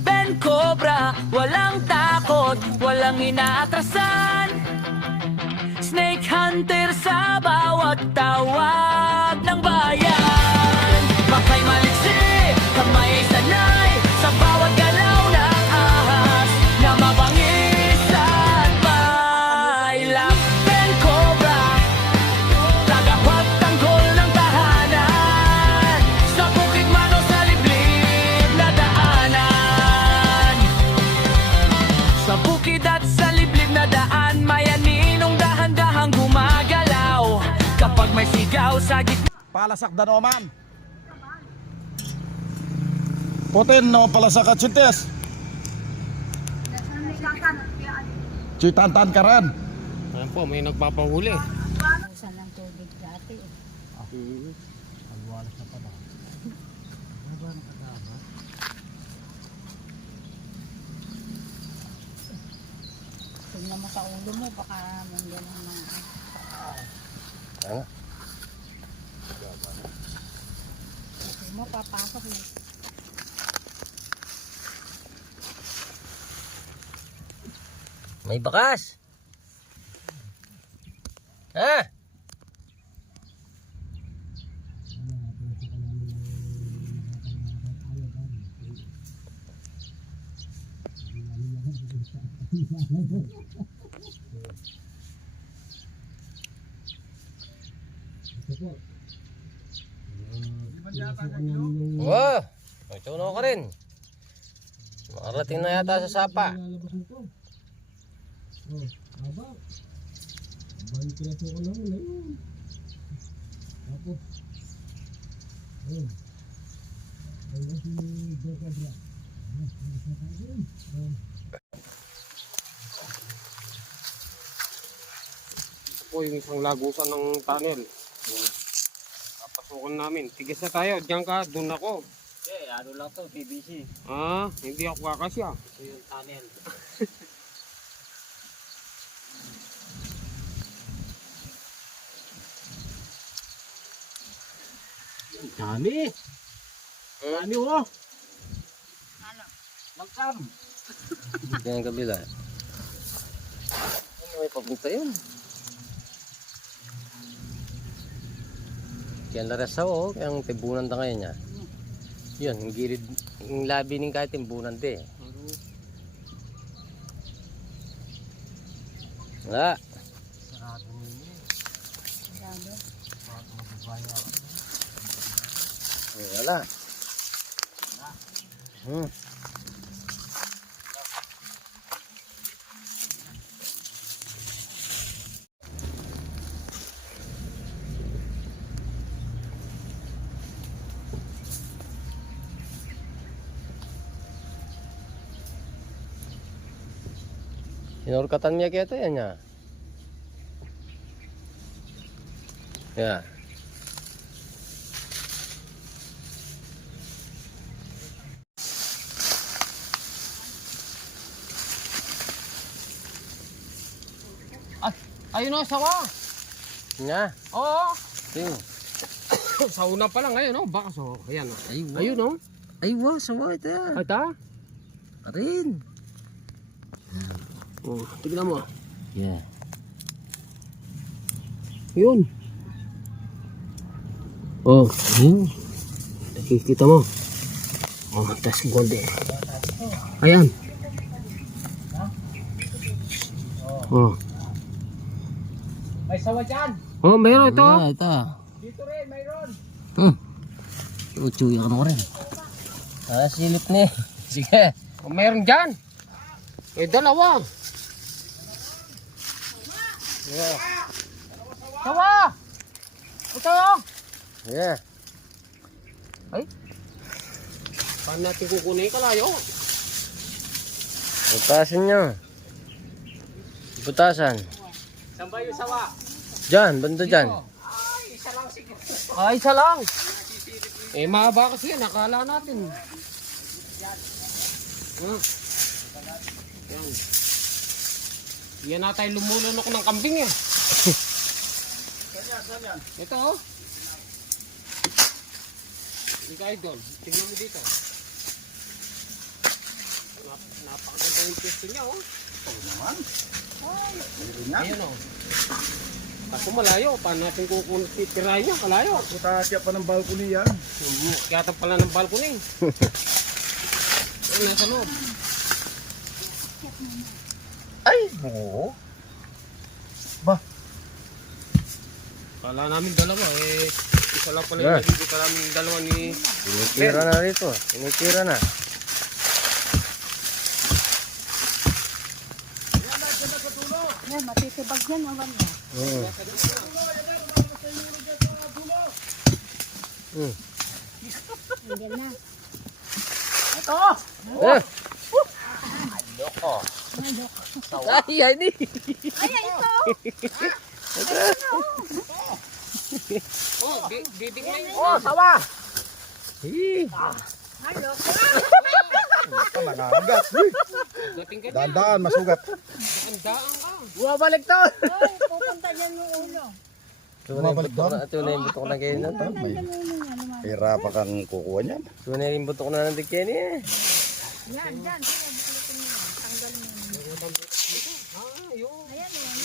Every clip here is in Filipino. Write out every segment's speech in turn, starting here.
Ben Cobra, walang takot, walang inaatrasan. Snake Hunter sa bawat tawag ng bayan. Makay maliksi, kamay ay sanay sa bawat galaw ng ahas na mabangis at may lap. Ben Cobra, tagapagtanggol ng tahanan sa bukid man o sa liblib na daanan. Sa bukid at sa liblib na daan, may aninong dahan-dahang gumagalaw kapag may sigaw sa gitna. Palasak Danoman. Putin no palasak at Sintes. Citantan ka rin. Ayan po, may nagpapahuli. Usan ng tubig dati. Alwalas na pala. Tingnan mo sa ulo mo, baka nandiyan ang mga... Ano? Tingnan mo, papasok mo. May bakas. Ha? Wow! May tunaw ka rin. Makarating na yata sa sapa. Po yung isang lagusan ng tunnel. Papasukan namin. Tigis na tayo. Diyan ka, doon ako. Ano lang to, PVC. Ah, hindi ako kakasya. Ito yung tunnel. Dami. Dami oh. Magkam. Diyan ang kabila. Ano may papunta yun? Diyan na rasa oh. Yung timbunan ta ngayon niya. Yun, yung gilid. Yung labi ng kahit timbunan de. Wala. Wala. Sinurkatan niya kaya ito yan niya. Yeah. Ayun o, sawa. Nga. Oo. Ting. Sa una pa lang ngayon, baka so. Ayan. Ayun oh. Ay wow, sawa ito yan. Ay, ta? Karin. Oh, tignan mo. Yeah. Yun. Oh, nakikita mo. Oh, tas gold eh. Ayan. Oh. May sawa dyan. Oh, mayroon ito. Ah, ito. Dito rin, mayroon. Uchuy ako rin. Ah, silip ni. Sige. Oh, mayroon dyan. Eh, dalawa. Yeah. Sawa! Ito. Yeah. Ay. Paano natin kukunin yung kalayo? Butasan nyo. Butasan. Saan ba yung sawa? Diyan, banda dyan. Ay, isa lang. Eh, mahaba kasi yan. Nakala natin. Yan. Yan na tayo lumulunok ng kambing yan. Ito oh. Hindi ka idol. Tignan mo dito. yung pwesto niya, oh. Oo naman. Meron yan. Ayun, oh. Kaso malayo, paano natin kung titirahin niya, kalayo. Putakya pa ng balcony yan. Kaya pala ng balcony. Ayun, nasa loob. Ay, oo. Ba? Kala namin dalawa, eh. Isa lang pala yung hindi ka namin dalawa ni... Tinitira na rito. Tinitira na. Yan, matitibag yan, awan mo. Hindi na. Eh! Ay, ay, di. Ay, ito! Oh, bibigyan mo. Oh, sawa! Ay, loko. Nangangagat. Uy, Dating ka dyan. dahan-dahan, masugat. Ang daang ka. Bumabalik to. Ay, pupunta dyan yung ulo. Bumabalik doon. Tunay yung butok na kayo na to. May Ang ulo niya, lumabas. pera pa kang kukuha niyan. Tunay yung butok na ng Kenny eh. Yan, dyan. Kaya, bukulitin mo yan. Tanggal mo yan. Ah, yun. Ayan, ayan.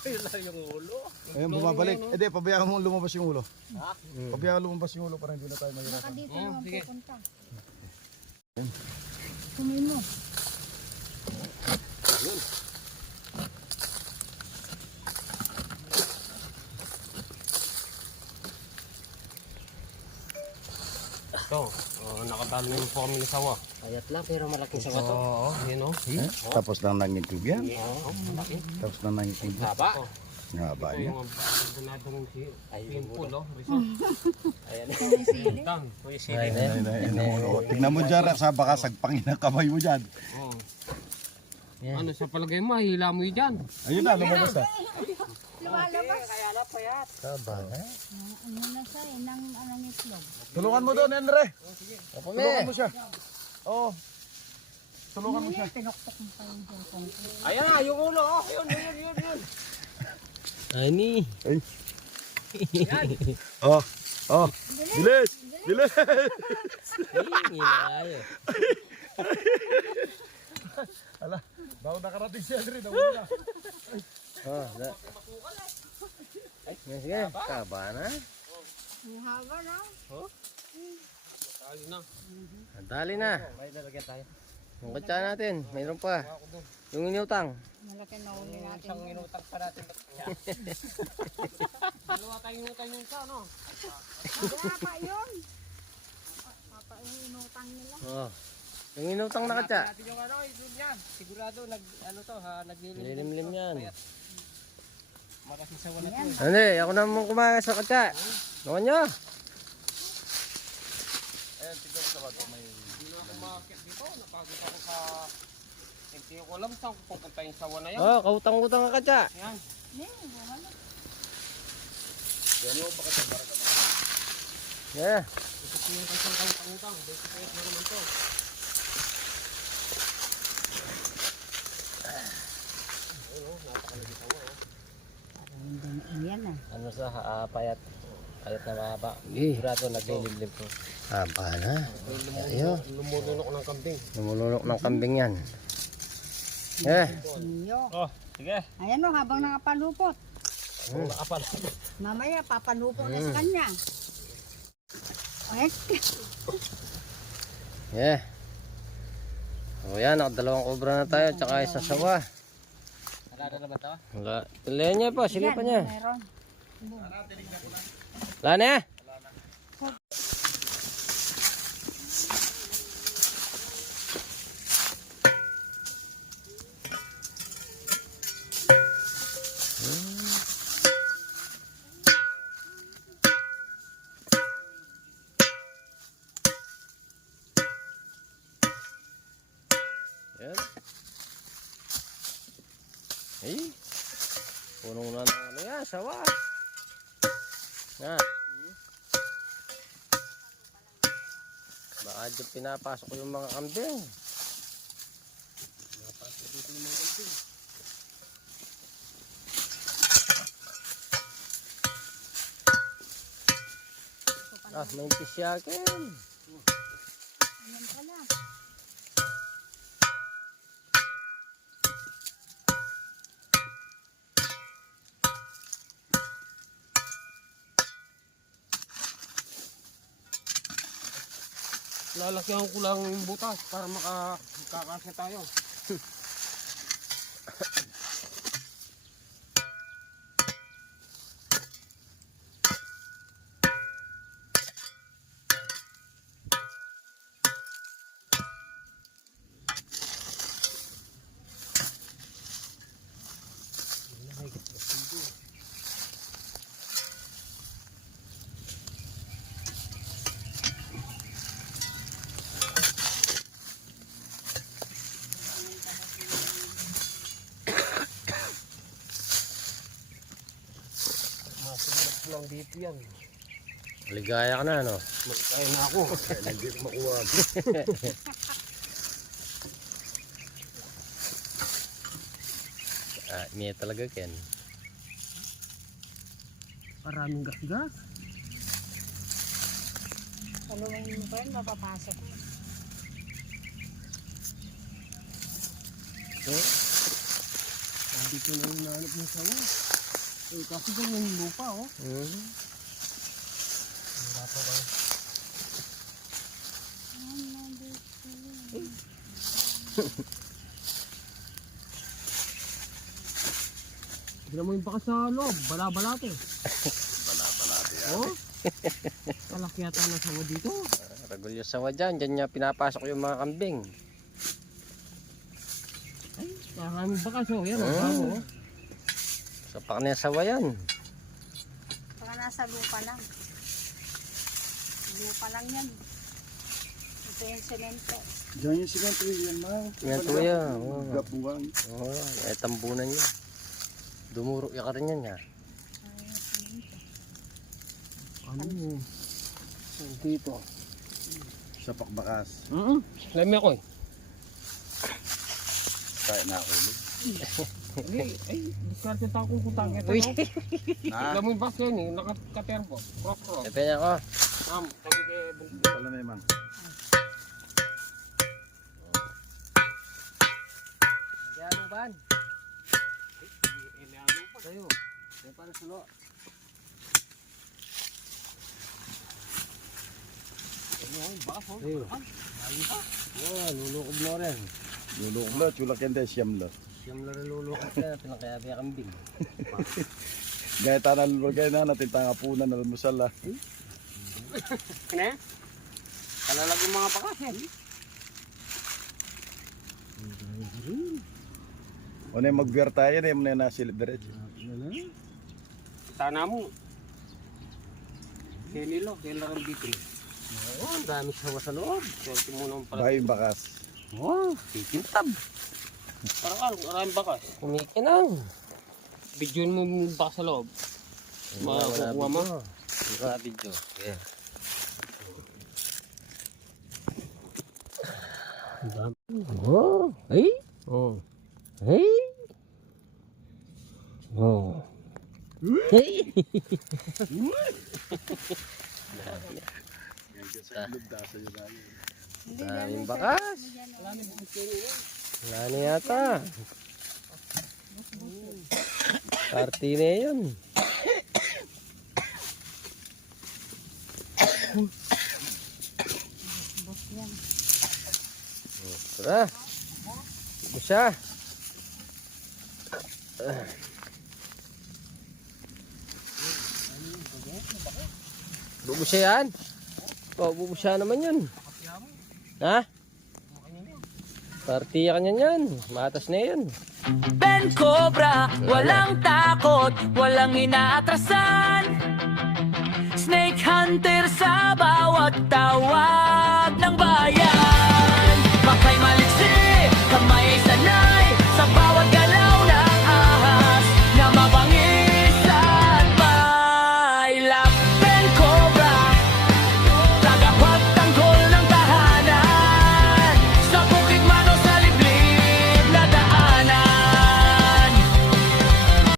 Yun lang yung ulo. Ayun, bumabalik. Eh di, pabayaan mo lumabas yung ulo. Pabayaan lumabas yung ulo para hindi na tayo Baka mahirapan. dito Oh, naman sige. pupunta. Kunin mo. Ito, nakatalo na yung formula sawa. Ayat lang pero malaking sawa to. Oo, yun o. Tapos lang nangitig yan. Oo, malaki. Tapos lang nangitig. Haba. Nga ba Ito yan? yung abandonadong pimple, oh. Rizal. Ayan. Tang. Ayun eh. Tingnan mo dyan, sa baka sagpangin ang kamay mo dyan. Oo. Yan. Ano sa palagay mo, hila mo yun dyan. Ayun na, lumabas na. Lumalabas. Taba na. Ano na siya eh, nang anong itlog. Tulungan mo doon, Henry. Opo Tulungan me. mo siya. Oo. Tulungan mo siya. Tinuktok mo pa yung cellphone ko. Ayan na, yung ulo, oh. Yun. Ani. Ay. Oh, oh. Bilis! Bilis! Inayo. Ala, bago nakarating si Henry, nawala na. Oh, da. Sige, kaba na. Ang haba na. Ayun na. Dali na. Yung kutsa natin, mayroon pa. Yung inutang. Malaki na uli natin. Isang minutang pa natin. Dalawa tayong inutang yung sa, no? Papa yun. Papa yung inutang nila. Oh. Yung inutang na kutsa. Natin yung ano, yun yan. Sigurado, naglilimlim. Lilimlim yan. Makasi sa wala to. Hindi, ako na mong kumakas sa kutsa. Noon nyo. Hindi na ako makakit dito. Napagod ako sa... Hindi ko alam saan ko pupunta yung sawa na yan. Oh, kautang-utang ka kutsa. Yan. Yeah. Ito po yung kasang kautang-utang. Dito po yung naman to. Ayan na. Ano sa payat? Payat na mahaba. Sigurado naglilimlim ko. Haba na. Ayo. Lumulunok ng kambing. Lumulunok ng kambing yan. Eh. Iyo. Oh, sige. Ayan o, habang nakapalupot. Nakapal. Mamaya, papalupot na sa kanya. Ay, Yeah. O yan, nakadalawang kobra na tayo. Tsaka isa sawa. Wala na naman to? Wala. Tuloy niya pa, silipan niya. meron. Wala na. Yan. Ay. Punong na ng ano yan, sawa. Na. Baka dyan pinapasok ko yung mga kambing. Ah, may pisyakin. Ayan pala. Lalakyan ko lang yung butas para makakasya tayo. Masunod lang dito yan. Ligaya ka na, no? Magkaya na ako. Hindi ko makuha. Miya talaga, Ken. Maraming gas-gas. Paluwain mo pa yun, mapapasok mo. Dito na yung nanap ng sawa. Kasi ganyan yung lupa, oh. Tignan mo yung baka sa loob, bala-balate. Bala-balate yan. Oh? Malaki yata na sawa dito. Ragulyo sawa dyan. Dyan niya pinapasok yung mga kambing. Ay, maraming bakas, oh. Yan, oh. Oh. Sapak na yung sawa yan. Baka nasa lupa lang. Lupa lang yan. Ito yung semento. Diyan yung simento yan, ma. Yan to yan. Oh. Gapuan. Oh, tambunan niya. Dumuro ka rin yan, ha? Ano? Dito. Sapak bakas. Lami ako, eh. Kaya na ako. Ay, diskarte tayo kung target Uy! ako. Alam mo yung bus yan, eh. Naka-terpo. Cross. Sabi niya ako. Sabi kay Bunso. Pala na yung Nagyano ba? Tayo. Tayo para sa loob. Ano yung bakas, oh? Ayun. Oh, lulukob mo rin. Lulok na, chulak yan tayo, siyam la. Siyam na rin lulukob ka. Pinakayari ang kambing. Gaya tayo nalulagay na natin tangapunan na almusal la. Ano? Kalalag yung mga bakas, eh. O na yung mag-beer tayo na yung nasilip diretso. Tana mo. Kenilo rin dito. Oo, ang dami sawa sa loob. Swerte mo naman pala. Bahay yung bakas. Oh, tikintab. Parang maraming bakas. Kumikinang. Bidyoin mo yung bakas sa loob. Makukuha mo. Wala video. Yeah. Oh, ay. Oh. Ay. Oh. Hey. Daming bakas. Wala na yata. Party na yun. Tara. Busya. Bubusya yan? Oo, bubusya naman yan. Ha? Party ka niyan yan. Matas na yan. Ben Cobra, walang takot, walang inaatrasan. Snake Hunter sa bawat tawa.